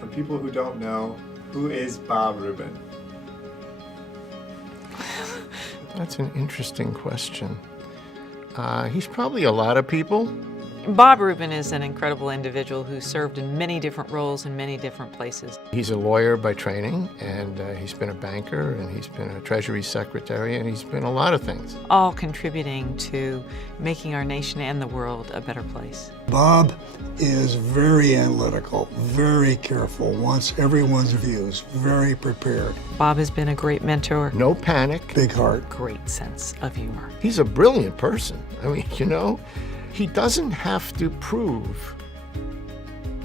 for people who don't know, who is Bob Rubin? That's an interesting question. He's probably a lot of people. Bob Rubin is an incredible individual who served in many different roles in many different places. He's a lawyer by training, and he's been a banker, and he's been a Treasury Secretary, and he's been a lot of things. All contributing to making our nation and the world a better place. Bob is very analytical, very careful, wants everyone's views, very prepared. Bob has been a great mentor. No panic. Big heart. Great sense of humor. He's a brilliant person. I mean, you know, he doesn't have to prove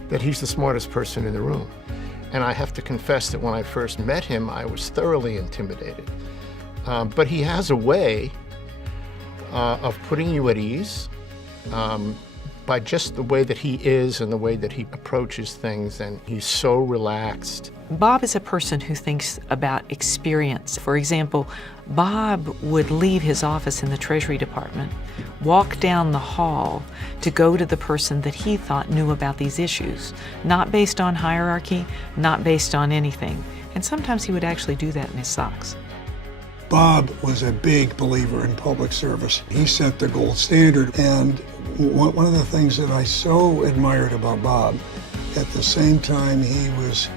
that he's the smartest person in the room. And I have to confess that when I first met him, I was thoroughly intimidated. But he has a way of putting you at ease by just the way that he is and the way that he approaches things, and he's so relaxed. Bob is a person who thinks about experience. For example, Bob would leave his office in the Treasury Department, walk down the hall to go to the person that he thought knew about these issues, not based on hierarchy, not based on anything. And sometimes he would actually do that in his socks. Bob was a big believer in public service. He set the gold standard, and one of the things that I so admired about Bob, at the same time he was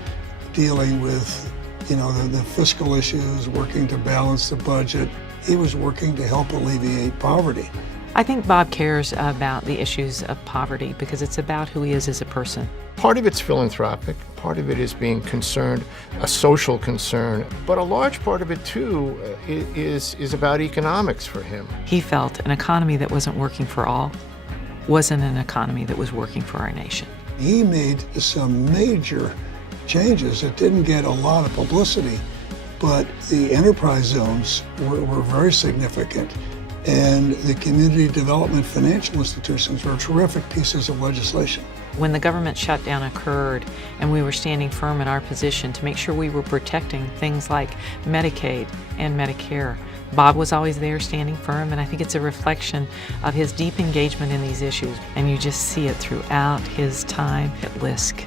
dealing with, you know, the fiscal issues, working to balance the budget, he was working to help alleviate poverty. I think Bob cares about the issues of poverty because it's about who he is as a person. Part of it's philanthropic, part of it is being concerned, a social concern, but a large part of it too is about economics for him. He felt an economy that wasn't working for all wasn't an economy that was working for our nation. He made some major changes that didn't get a lot of publicity, but the enterprise zones were very significant. And the community development financial institutions were terrific pieces of legislation. When the government shutdown occurred and we were standing firm in our position to make sure we were protecting things like Medicaid and Medicare, Bob was always there standing firm, and I think it's a reflection of his deep engagement in these issues. And you just see it throughout his time at LISC,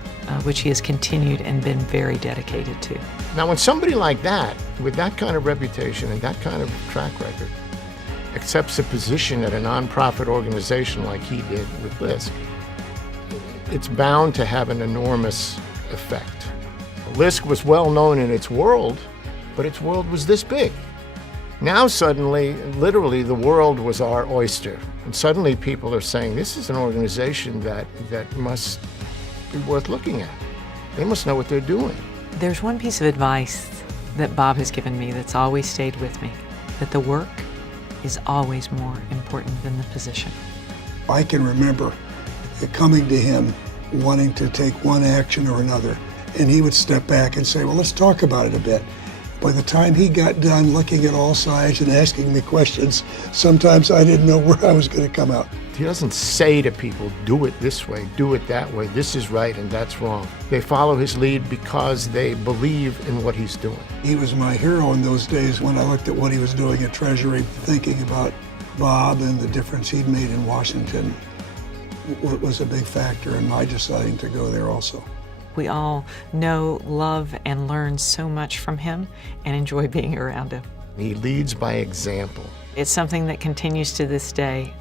which he has continued and been very dedicated to. Now, when somebody like that, with that kind of reputation and that kind of track record, accepts a position at a nonprofit organization like he did with LISC, it's bound to have an enormous effect. LISC was well known in its world, but its world was this big. Now suddenly, literally, the world was our oyster. And suddenly people are saying, this is an organization that must be worth looking at. They must know what they're doing. There's one piece of advice that Bob has given me that's always stayed with me, that the work is always more important than the position. I can remember coming to him wanting to take one action or another, and he would step back and say, well, let's talk about it a bit. By the time he got done looking at all sides and asking me questions, sometimes I didn't know where I was going to come out. He doesn't say to people, do it this way, do it that way, this is right and that's wrong. They follow his lead because they believe in what he's doing. He was my hero in those days when I looked at what he was doing at Treasury, thinking about Bob and the difference he'd made in Washington. Was a big factor in my deciding to go there also. We all know, love, and learn so much from him and enjoy being around him. He leads by example. It's something that continues to this day.